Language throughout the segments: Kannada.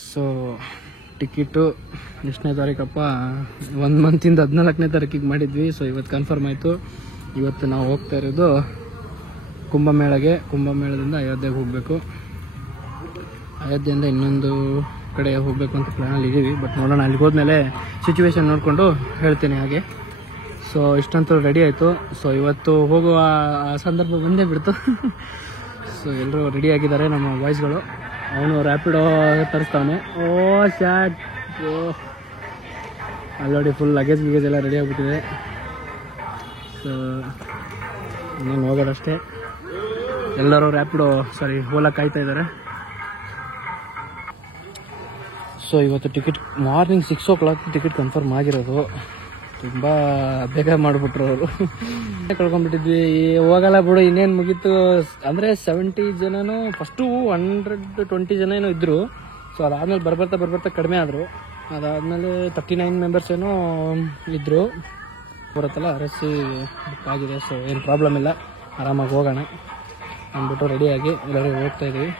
ಸೊ ಟಿಕೆಟು ಎಷ್ಟನೇ ತಾರೀಕಪ್ಪ, 1 ಮಂತಿಂದ 14ನೇ ತಾರೀಕಿಗೆ ಮಾಡಿದ್ವಿ. ಸೊ ಇವತ್ತು ಕನ್ಫರ್ಮ್ ಆಯಿತು. ಇವತ್ತು ನಾವು ಹೋಗ್ತಾ ಇರೋದು ಕುಂಭಮೇಳಗೆ. ಕುಂಭಮೇಳದಿಂದ ಅಯೋಧ್ಯೆಗೆ ಹೋಗಬೇಕು. ಅಯೋಧ್ಯೆಯಿಂದ ಇನ್ನೊಂದು ಕಡೆ ಹೋಗಬೇಕು ಅಂತ ಪ್ಲ್ಯಾನಲ್ಲಿ ಇದ್ದೀವಿ. ಬಟ್ ನೋಡೋಣ, ಅಲ್ಲಿಗೆ ಹೋದ್ಮೇಲೆ ಸಿಚುವೇಶನ್ ನೋಡಿಕೊಂಡು ಹೇಳ್ತೀನಿ ಹಾಗೆ. ಸೊ ಇಷ್ಟಂತೂ ರೆಡಿ ಆಯಿತು. ಸೊ ಇವತ್ತು ಹೋಗುವ ಸಂದರ್ಭ ಬಂದೇ ಬಿಡ್ತು. ಸೊ ಎಲ್ಲರೂ ರೆಡಿ ಆಗಿದ್ದಾರೆ ನಮ್ಮ ಬಾಯ್ಸ್ಗಳು. ಅವನು ರ್ಯಾಪಿಡೋ ತರಿಸ್ತಾವನೆ. ಓ ಶ್ಯಾಟ್, ಆಲ್ರೆಡಿ ಫುಲ್ ಲಗೇಜ್ ಎಲ್ಲ ರೆಡಿ ಆಗಿಬಿಟ್ಟಿದೆ. ಸೊ ಇನ್ನೇನು ಹೋಗೋದಷ್ಟೇ. ಎಲ್ಲರೂ ರ್ಯಾಪಿಡೋ ಓಲಾ ಕಾಯ್ತಾ ಇದ್ದಾರೆ. ಸೊ ಇವತ್ತು ticket morning 6 o'clock ticket confirm ಆಗಿರೋದು. ತುಂಬ ಬೇಗ ಮಾಡಿಬಿಟ್ರು ಅವರು. ಕಳ್ಕೊಂಡ್ಬಿಟ್ಟಿದ್ವಿ. ಹೋಗಲ್ಲ ಬಿಡು, ಇನ್ನೇನು ಮುಗೀತು. ಅಂದರೆ 70 ಜನನೂ ಫಸ್ಟು 120 ಜನ ಏನೋ ಇದ್ದರು. ಸೊ ಅದಾದಮೇಲೆ ಬರ್ಬರ್ತಾ ಕಡಿಮೆ ಆದರು. ಅದಾದಮೇಲೆ 39 ಮೆಂಬರ್ಸ್ ಏನೋ ಇದ್ದರು. ಬರುತ್ತಲ್ಲ RSC ಬುಕ್ ಆಗಿದೆ. ಸೊ ಏನು ಪ್ರಾಬ್ಲಮ್ ಇಲ್ಲ, ಆರಾಮಾಗಿ ಹೋಗೋಣ ಅಂದ್ಬಿಟ್ಟು ರೆಡಿಯಾಗಿ ಎಲ್ಲರೂ ಹೋಗ್ತಾ ಇದ್ದೀವಿ.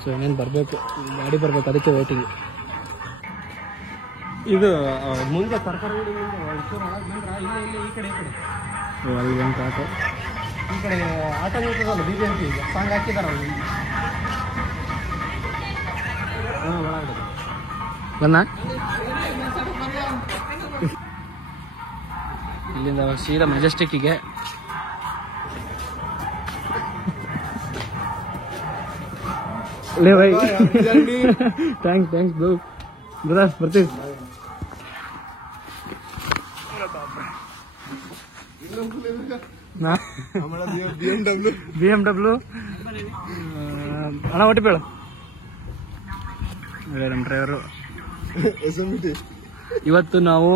ಸೊ ಇನ್ನೇನು ಬರಬೇಕು, ಗಾಡಿ ಬರಬೇಕು, ಅದಕ್ಕೆ ವೇಟಿಂಗ್. ಇದು ಮುಂದೆ ಸರ್ಕಾರಿ ಈ ಕಡೆ ಅಲ್ಲಿ ಒಂದು ಆಟೋ, ಈ ಕಡೆ ಆಟೋ ಇರ್ತದಲ್ಲ BBMP ಸಾಂಗ್ ಹಾಕಿದಾರ ಒಳಗಡೆ ಬನ್ನ. ಇಲ್ಲಿಂದ ಸೀದಾ ಮೆಜೆಸ್ಟಿಕ್ಕಿಗೆ. ಥ್ಯಾಂಕ್ಸ್ ಬ್ರದರ್, ಬರ್ತೀವಿ. BMW ಅಣ್ಣ ಒಟ್ಟು ಬೇಡ. ನಮ್ಮ ಡ್ರೈವರು. ಇವತ್ತು ನಾವು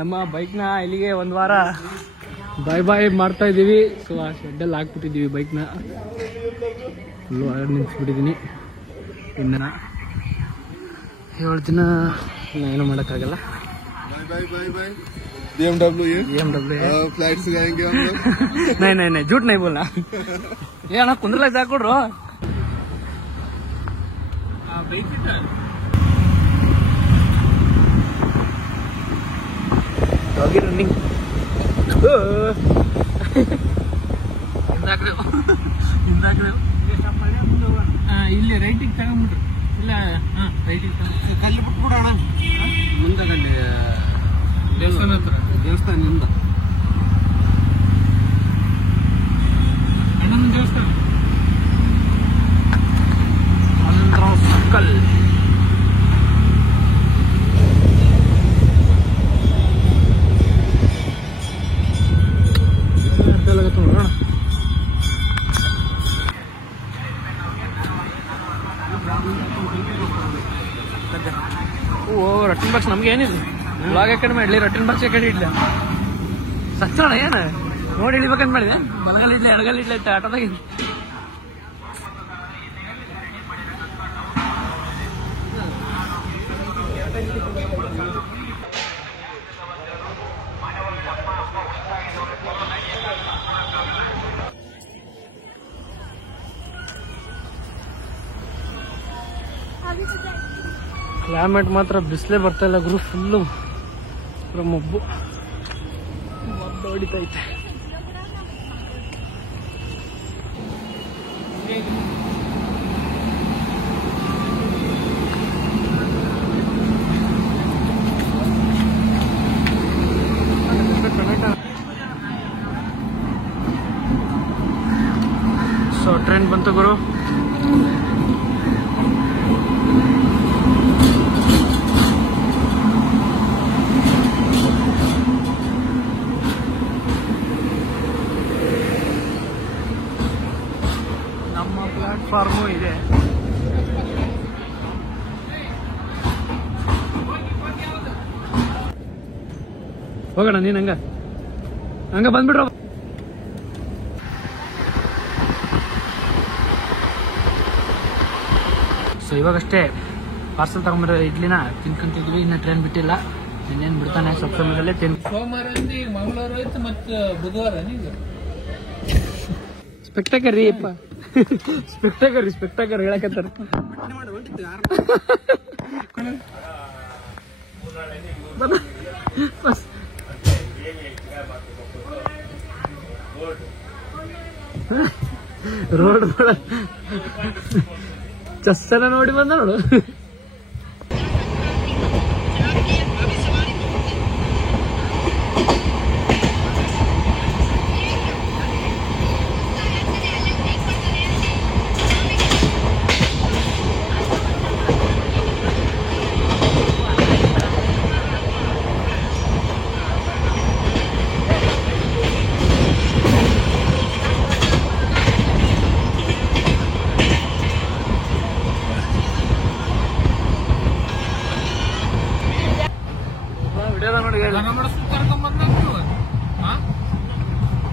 ನಮ್ಮ ಬೈಕ್ನ ಇಲ್ಲಿಗೆ 1 ವಾರ ಬಾಯ್ ಮಾಡ್ತಾ ಇದ್ದೀವಿ. ಸೊ ಆ ಶೆಡ್ಡಲ್ಲಿ ಹಾಕ್ಬಿಟ್ಟಿದ್ದೀವಿ ಬೈಕ್ನ. ಫುಲ್ಲು ಹೊರಗಡೆ ನಿಲ್ಸ್ಬಿಟ್ಟಿದ್ದೀನಿ. ಇನ್ನು 7 ದಿನ ಏನೂ ಮಾಡೋಕ್ಕಾಗಲ್ಲ. BMW फ्लाइट से जाएंगे हम लोग. नहीं झूठ नहीं बोलना. ये अಣ್ಣ ಕುಂದ್ರಲ್ಲ ಹಾಕೊಡ್ರು. Doggy running. ಇಲ್ಲಿ ರೈಟಿಗೆ ತಗೊಂಡ್ಬಿಟ್ರು. ಇಲ್ಲ ರೈಟಿಗೆ ಕಲ್ಲಿ ಬಿಟ್ಬಿಡೋಣ ಮುಂದೆ. ಕಲ್ಲಿ ದೇವಸ್ಥಾನ ಹತ್ರ, ದೇವಸ್ಥಾನದಿಂದ ಅಣ್ಣನ ದೇವಸ್ಥಾನ ಸರ್ಕಲ್. ನೋಡೋಣ. ಓ ರಟ್ಟಿನ ಬಾಕ್ಸ್ ನಮ್ಗೆ ಏನಿಲ್ಲ. ಬ್ಲಾಗ್ ಯಾಕಡೆ ಮಾಡಲಿ, ರಟ್ಟಿನ ಬಾಕ್ಸ್ ಯಾಕಡೆ ಇಡ್ಲಿ ಸಚ್ಚೋಣ. ಏನು ನೋಡಿ ಇಳಿಬೇಕಂತ ಮಾಡಿದೆ. ಬಲಗಲ್ ಇಡ್ಲಿ, ಎಡಗಲ್ ಇಡ್ಲಿ ಆಟೋದಾಗ. ಕ್ಲೈಮೇಟ್ ಮಾತ್ರ ಬಿಸಿಲೇ ಬರ್ತಾ ಇಲ್ಲ ಗುರು. ಫುಲ್ಲು ಮೊಬ್ಬು ಹೊಡಿತೈತೆ. ಸೊ ಟ್ರೈನ್ ಬಂತು ಗುರು. ಪ್ಲಾಟ್ಫಾರ್ಮು ಇದೆ. ಹೋಗೋಣ, ನೀನು ಹಂಗ ಬಂದ್ಬಿಟ್ರು. So ಇವಾಗಷ್ಟೇ parcel ತಗೊಂಡ್ಬರೋ ಇಡ್ಲಿನ ತಿನ್ಕೊಂತಿದ್ವಿ. ಇನ್ನು ಟ್ರೈನ್ ಬಿಟ್ಟಿಲ್ಲ. ಇನ್ನೇನು ಬಿಡ್ತಾನೆ ಸ್ವಲ್ಪ ಸಮಯದಲ್ಲೇ ಸೋಮವಾರ ಮಂಗಳವಾರ ಆಯ್ತು ಮತ್ತು ಬುಧವಾರ. ಸ್ಪೆಕ್ಟಾಕರ್ ರೀ ಅಪ್ಪ, ಸ್ಪೆಕ್ಟಾಕರ್ ಹೇಳಕತ್ತಾರ. ರೋಡ್ ಚಸ್ಸನ ನೋಡಿ ಬಂದ ನೋಡು.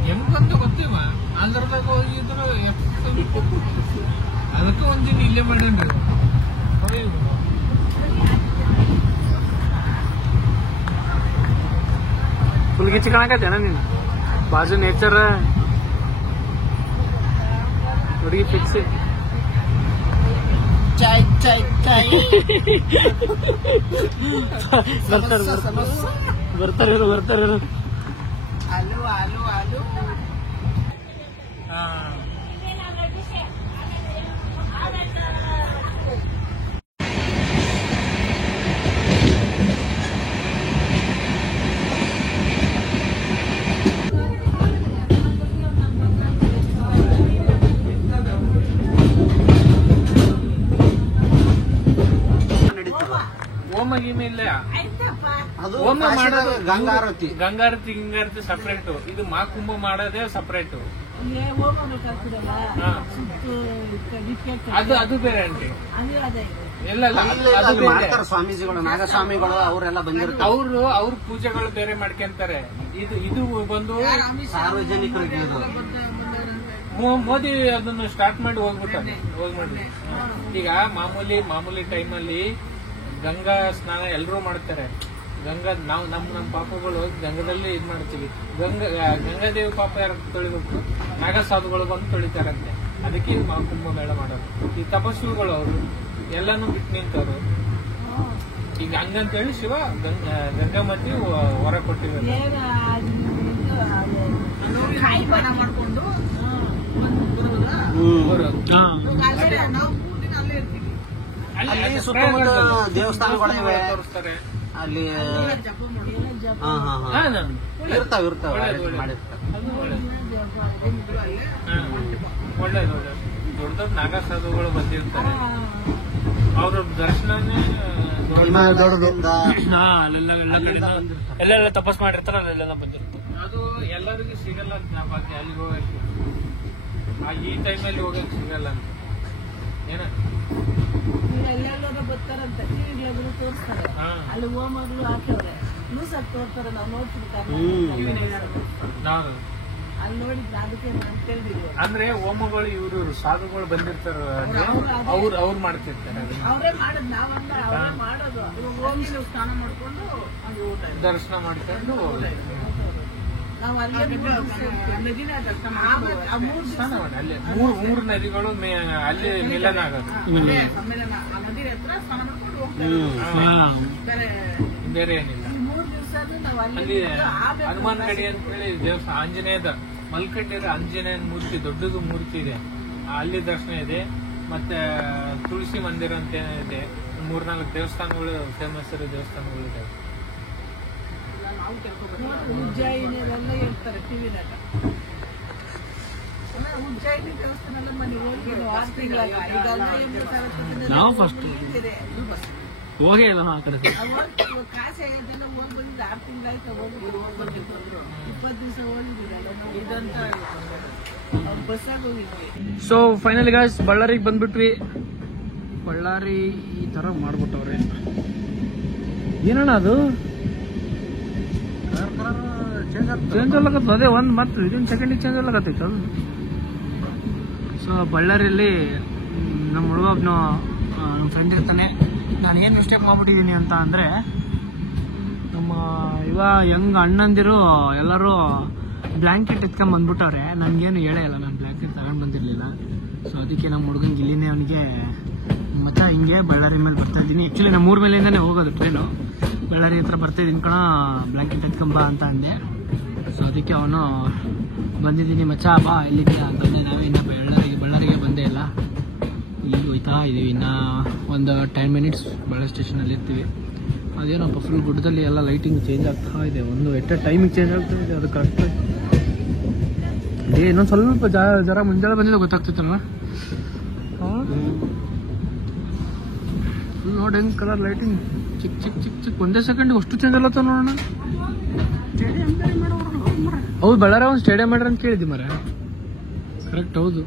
ಹೆಂಗಂತ ಗೊತ್ತಿವ ಆಂಧ್ರದಾಗ ಹೋಗಿದ್ರು ಅದಕ್ಕೆ ಒಂದಿನ ಇಲ್ಲೇ ಮಾಡೇನ್ರಿ. ಫುಲ್ ಗಿಚ್ಚಿ ಕಾಣಕತ್ತೇನ ನೀನು ಬಾಜು ನೇಚರ್ ಹುಡುಗಿ ಫಿಕ್ಸ್. ಚಾಯ್ ಚಾಯ್ ಚಾಯ್ ಬರ್ತಾರೆ ಆಲೂ ಆಲೂ ಆಲೂ. ಓಮ ಗೀಮ ಇಲ್ಲ, ಓಮ ಮಾಡೋದು ಗಂಗಾರತಿ ಗಿಂಗಾರತಿ ಸಪ್ರೇಟ್, ಇದು ಮಹಾಕುಂಭ ಮಾಡೋದೇ ಸಪ್ರೇಟ್. ಅದು ಬೇರೆ ಆಂಟಿ. ಎಲ್ಲ ಸ್ವಾಮೀಜಿಗಳು ನಾಗಸ್ವಾಮಿಗಳು ಅವರೆಲ್ಲ ಬಂದಿರ್ತಾರೆ. ಅವ್ರ ಪೂಜೆಗಳು ಬೇರೆ ಮಾಡ್ಕೊಂತಾರೆ. ಇದು ಬಂದು ಸಾರ್ವಜನಿಕರಿಗೆ ಮೋದಿ ಅದನ್ನು ಸ್ಟಾರ್ಟ್ ಮಾಡಿ ಹೋಗ್ಬಿಟ್ಟಾರೆ. ಈಗ ಮಾಮೂಲಿ ಟೈಮಲ್ಲಿ ಗಂಗಾ ಸ್ನಾನ ಎಲ್ಲರೂ ಮಾಡ್ತಾರೆ. ನಾವು ನಮ್ಮ ಪಾಪಗಳು ಗಂಗದಲ್ಲಿ ಇದ್ ಮಾಡ್ತೀವಿ. ಗಂಗಾದೇವಿ ಪಾಪ ಯಾರು ತೊಳಿಬೇಕು? ನಾಗಸಾಧುಗಳು ಬಂದು ತೊಳಿತಾರಂತೆ. ಅದಕ್ಕೆ ಮಹಾಕುಂಭ ಮೇಳ ಮಾಡೋದು. ಈ ತಪಸ್ವಿಗಳು ಅವರು ಎಲ್ಲಾನು ಬಿಟ್ಟು ನಿಂತವ್ರು. ಈಗ ಹಂಗಂತೇಳಿ ಶಿವ ಗಂಗಾಮತಿ ಹೊರ ಕೊಟ್ಟಿದ್ದಾರೆ. ಮಾಡ್ಕೊಂಡು ಅಲ್ಲಿ ಸುತ್ತಮುತ್ತ ದೇವಸ್ಥಾನಗಳಿವೆ, ತೋರಿಸ್ತಾರೆ. ಅಲ್ಲಿ ಇರ್ತಾವ ಒಳ್ಳೇದು ದೊಡ್ಡ ದೊಡ್ಡ ನಾಗಸಾಧುಗಳು ಬಂದಿರ್ತಾರೆ. ಅವ್ರ ದರ್ಶನನೇ ಎಲ್ಲೆಲ್ಲ ತಪಸ್ ಮಾಡಿರ್ತಾರ ಅಲ್ಲೆಲ್ಲ ಬಂದಿರ್ತಾರೆ. ಅದು ಎಲ್ಲರಿಗೂ ಸಿಗಲ್ಲ ಭಾಗ್ಯ ಅಲ್ಲಿಗೆ ಹೋಗಕ್ಕೆ. ಈ ಟೈಮಲ್ಲಿ ಹೋಗಕ್ಕೆ ಸಿಗಲ್ಲ ಅಂತ ಏನ ಎಲ್ಲೆಲ್ಲರೂ ಬರ್ತಾರಂತೆ, ಟಿವಿಗಳು ತೋರಿಸ್ತಾರೆ. ಅಲ್ಲಿ ಹೋಮಗಳು ಹಾಕವ್ರೆ, ನ್ಯೂಸ್ ಹಾಕಿ ತೋರ್ತಾರೆ. ನಾವು ನೋಡ್ತಿರ್ತಾರೆ, ಅಲ್ಲಿ ನೋಡಿದ್ರೆ ಅದಕ್ಕೆ ನಾನು ಕೇಳಿದ್ವಿ. ಅಂದ್ರೆ ಹೋಮಗಳು ಇವ್ರು ಸಾಧುಗಳು ಬಂದಿರ್ತಾರ, ಅವ್ರು ಮಾಡ್ತಿರ್ತಾರೆ. ಅವರೇ ಮಾಡೋದು, ನಾವಲ್ಲ ಅವರೇ ಮಾಡೋದು. ಹೋಗಿ ಸ್ನಾನ ಮಾಡ್ಕೊಂಡು ಅಲ್ಲಿ ಊಟ ದರ್ಶನ ಮಾಡ್ಕೊಂಡು ನಾವು ಅಲ್ಲೇ ನದಿನ ದರ್ಶನ ಅಲ್ಲೇ ಮೂರು ನದಿಗಳು ಅಲ್ಲಿ ಮಿಲನ ಆಗೋದು. ಸಮ್ಮೇಳನ ಆ ನದಿ ಹತ್ರ ಸ್ನಾನ ಮಾಡ್ಕೊಂಡು ಹೋಗ್ತಾರೆ. ಬೇರೆ ಏನಿಲ್ಲ. 3 ದಿವಸ ನಾವು ಅಲ್ಲಿ ಹನುಮಾನ್ ಗಡಿ ಅಂತ ಹೇಳಿ ದೇವಸ್ಥಾನ, ಆಂಜನೇಯದ ಮಲ್ಕಟ್ಟಿರ ಆಂಜನೇಯನ ಮೂರ್ತಿ, ದೊಡ್ಡದು ಮೂರ್ತಿ ಇದೆ. ಅಲ್ಲಿ ದರ್ಶನ ಇದೆ. ಮತ್ತೆ ತುಳಸಿ ಮಂದಿರ ಅಂತ ಏನಿದೆ, 3-4 ದೇವಸ್ಥಾನಗಳು ಫೇಮಸ್ ಇರೋ ದೇವಸ್ಥಾನಗಳು ಇದೆ. ಉಜ್ಜಯಿನಿಯರೆಲ್ಲ ಹೇಳ್ತಾರೆ ಟಿವಿನಾಗ. ಉಜ್ಜಯಿನಿ ದೇವಸ್ಥಾನ ಎಲ್ಲ ಮನೆ ಹೋಗಿ 6 ತಿಂಗಳಾಗ ನಾವು ಫಸ್ಟ್ ಹೋಗೇ ಇಲ್ಲ ಆ ಕಡೆ. ಕಾಸೆ ಇದೆಲ್ಲ ಹೋಗಿ ಬಂದಿದ್ದು 6 ತಿಂಗಳಾಯ್ತು. ಹೋಗ್ಬಂದಿದ್ದು 20 ದಿವಸ ಹೋಗಿದ್ದೀರಲ್ಲ ನಾವು. ಇದಂತ ಅವ್ರು ಬಸ್ಸಾಗ ಹೋಗಿದ್ವಿ. ಸೊ ಫೈನಲಿ ಗಾಯ್ಸ್ ಬಳ್ಳಾರಿಗೆ ಬಂದ್ಬಿಟ್ವಿ. ಬಳ್ಳಾರಿ ಈ ತರ ಮಾಡ್ಬಿಟ್ಟವ್ರೆ. ಏನಣ್ಣ ಅದು ಚೇಂಜ್ ಆಗ್ಲಕತ್ತ, ಅದೇ ಒಂದ್ ಮತ್ತೆ ಇದೊಂದು ಸೆಕೆಂಡಿಗೆ ಚೇಂಜ್ ಆಗ್ಲಕತ್ತೈತೆ ಅದು. ಸೊ ಬಳ್ಳಾರಿಯಲ್ಲಿ ನಮ್ಮ ಹುಡುಗನು ನಮ್ಮ ಫ್ರೆಂಡ್ ಇರ್ತಾನೆ. ನಾನು ಏನು ಮಿಸ್ಟೇಕ್ ಮಾಡ್ಬಿಟ್ಟಿದ್ದೀನಿ ಅಂತ ಅಂದರೆ, ನಮ್ಮ ಹೆಂಗ್ ಅಣ್ಣಂದಿರು ಎಲ್ಲರೂ ಬ್ಲ್ಯಾಂಕೆಟ್ ಎತ್ಕೊಂಡ್ ಬಂದ್ಬಿಟ್ಟವ್ರೆ. ನನಗೇನು ಹೇಳೇ ಇಲ್ಲ, ನಾನು ಬ್ಲ್ಯಾಂಕೆಟ್ ತಗೊಂಡು ಬಂದಿರಲಿಲ್ಲ. ಸೊ ಅದಕ್ಕೆ ನಮ್ಮ ಹುಡುಗಂಗೆ ಇಲ್ಲಿನೇ ಅವನಿಗೆ ಮತ್ತೆ ಹಿಂಗೆ ಬಳ್ಳಾರಿ ಮೇಲೆ ಬರ್ತಾ ಇದ್ದೀನಿ. ಆ್ಯಕ್ಚುಲಿ ನಮ್ಮ ಊರ ಮೇಲಿಂದನೇ ಹೋಗೋದು ಟ್ರೈನು. ಬಳ್ಳಾರಿ ಹತ್ರ ಬರ್ತಾ ಇದ್ದೀನಿ ಕಣ, ಬ್ಲ್ಯಾಂಕೆಟ್ ಎತ್ಕೊಂಬ ಅಂತ ಅಂದೆ. ಸೊ ಅದಕ್ಕೆ ಅವನು ಬಂದಿದ್ದೀನಿ ಮಚ್ಚ ಬಾ ಎಲ್ಲಿದ್ದೀರಾ ಅಂತಂದೆ. ನಾವು ಇನ್ನು ಬಳ್ಳಾರಿಗೆ ಬಂದೇ ಇಲ್ಲ, ಈಗ ಹೋಯ್ತಾ ಇದ್ದೀವಿ. ಇನ್ನು ಒಂದು 10 ಮಿನಿಟ್ಸ್ ಬಳ್ಳಾರಿ ಸ್ಟೇಷನಲ್ಲಿ ಇರ್ತೀವಿ. ಅದೇನಪ್ಪ ಫುಲ್ ಗುಡ್ಡದಲ್ಲಿ ಎಲ್ಲ ಲೈಟಿಂಗ್ ಚೇಂಜ್ ಆಗ್ತಾ ಇದೆ, ಒಂದು ಎಟ್ಟ ಟೈಮಿಗೆ ಚೇಂಜ್ ಆಗ್ತಾ ಇದೆ. ಅದು ಕರೆಕ್ಟ್ ಇನ್ನೊಂದು ಸ್ವಲ್ಪ ಜರ ಮುಂಜಾನೆ ಬಂದಿದೆ ಗೊತ್ತಾಗ್ತಿತ್ತಲ್ಲ. ಫುಲ್ ನೋಡಿ ಹೆಂಗೆ ಕಲರ್ ಲೈಟಿಂಗ್ ಚಿಕ್ಕ ಚಿಕ್ಕ ಚಿಕ್ಕ ಚಿಕ್ಕ ಒಂದೇ ಸೆಕೆಂಡ್ ಅಷ್ಟು ಚೇಂಜ್ ಅಲ್ಲತ್ತ ನೋಡೋಣ. ಹೌದು, ಬಳ್ಳಾರಿ ಒಂದು ಸ್ಟೇಡಿಯಂ ಮಾಡ್ರಿ ಅಂತ ಕೇಳಿದ್ದಿ ಮರ. ಕರೆಕ್ಟ್, ಹೌದು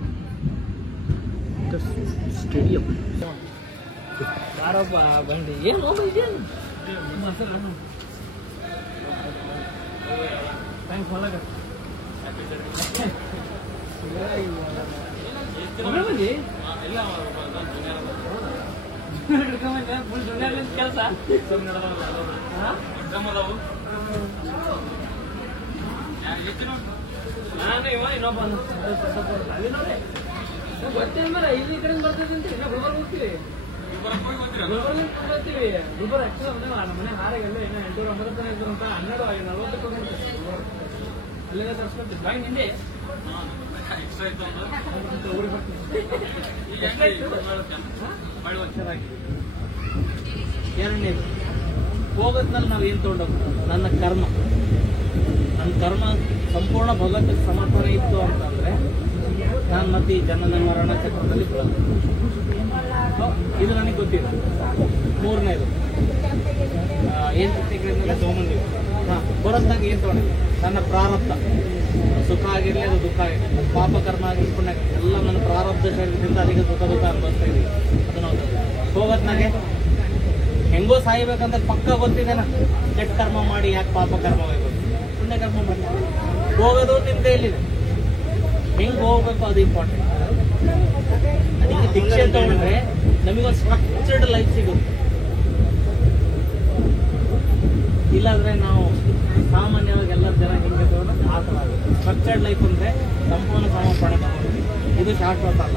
ಸ್ಟೇಡಿಯಂ. ಯಾರಪ್ಪ ಬಂಡಿ ಏನು ಕೆಲಸ ನಾನು ಇವ ಇನ್ನೊಬ್ಬ ಗೊತ್ತೇ ಮರ ಇಲ್ಲಿ ಕಡೆ ಬರ್ತದೆ ಅಂತ ಇನ್ನ ಗುಲ್ಬರ್ಗ ಹೋಗ್ತೀವಿ. ಗುಲ್ಬರ್ಗ ಆಕ್ಚುಲಿ ನಮ್ಮ ಮನೆ ಹಾರಾಗೆಲ್ಲ ಏನೋ 8:09 ತನಕ ಇದ್ದು ಅಂತ 12:40 ಅಲ್ಲೆಲ್ಲ ತರ್ಸ್ಕೊಂತೀವಿ. ಬಾಯಿ ನಿಂದೆ ಎರಡನೇದು ಹೋಗೋದ್ನಲ್ಲಿ ನಾವೇನು ತೊಗೊಂಡೋಗ್ತೀವಿ, ನನ್ನ ಕರ್ಮ ಸಂಪೂರ್ಣ ಭಗವಂತಕ್ಕೆ ಸಮರ್ಪಣೆ ಇತ್ತು ಅಂತಂದ್ರೆ ನಾನು ಮತ್ತೆ ಈ ಜನನ ಮರಣ ಚಕ್ರದಲ್ಲಿ ಬರೋದು. ಇದು ನನಗೆ ಗೊತ್ತಿಲ್ಲ. ಮೂರನೇದು ಏನ್ ಪ್ರತಿಕ್ರಿಯೆ ತಗೊಂಬಂದಿವಿ. ಬರೋದಾಗ ಏನ್ ತೊಗೊಂಡಿದ್ವಿ, ನನ್ನ ಪ್ರಾರಬ್ಧ, ಸುಖ ಆಗಿರಲಿ ಅದು ದುಃಖ ಆಗಿರಲಿ, ಪಾಪ ಕರ್ಮ ಆಗಿರಲಿ ಪುಣ್ಯ ಎಲ್ಲ ನನ್ನ ಪ್ರಾರಬ್ಧ ಶರೀರದಿಂದ ಅದಕ್ಕೆ ದುಃಖ ಅನುಭವಿಸ್ತಾ ಇದೀವಿ. ಅದನ್ನ ಹೋಗೋದ್ನಾಗೆ ಹೆಂಗೋ ಸಾಯ್ಬೇಕಂತ ಪಕ್ಕ ಗೊತ್ತಿದೆ. ಕೆಟ್ಟ ಕರ್ಮ ಮಾಡಿ ಯಾಕೆ ಪಾಪ ಕರ್ಮ ಹೋಗ್ಬೇಕು, ಪುಣ್ಯ ಕರ್ಮ ಮಾಡಿ ಹೋಗೋದು ನಿಮ್ಮ ಕೈಯಲ್ಲಿದೆ. ಹೆಂಗ್ ಹೋಗ್ಬೇಕು ಅದು ಇಂಪಾರ್ಟೆಂಟ್. ಅದಕ್ಕೆ ದೀಕ್ಷೆ ತಗೊಂಡ್ರೆ ನಮಗೊಂದು ಸ್ಟ್ರಕ್ಚರ್ಡ್ ಲೈಫ್ ಸಿಗುತ್ತೆ. ಇಲ್ಲಾಂದ್ರೆ ನಾವು ಸಾಮಾನ್ಯವಾಗಿ ಎಲ್ಲರ ಜನ ಹಿಂಗೆ ತಗೊಂಡ್ರೆ ಆ ಥರ ಆಗುತ್ತೆ. ಸ್ಟ್ರಕ್ಚರ್ಡ್ ಲೈಫ್ ಅಂದ್ರೆ ಸಂಪೂರ್ಣ ಸಮರ್ಪಣೆ ತಗೊಂಡ್ವಿ. ಇದು ಶಾಶ್ವತ ಅಲ್ಲ.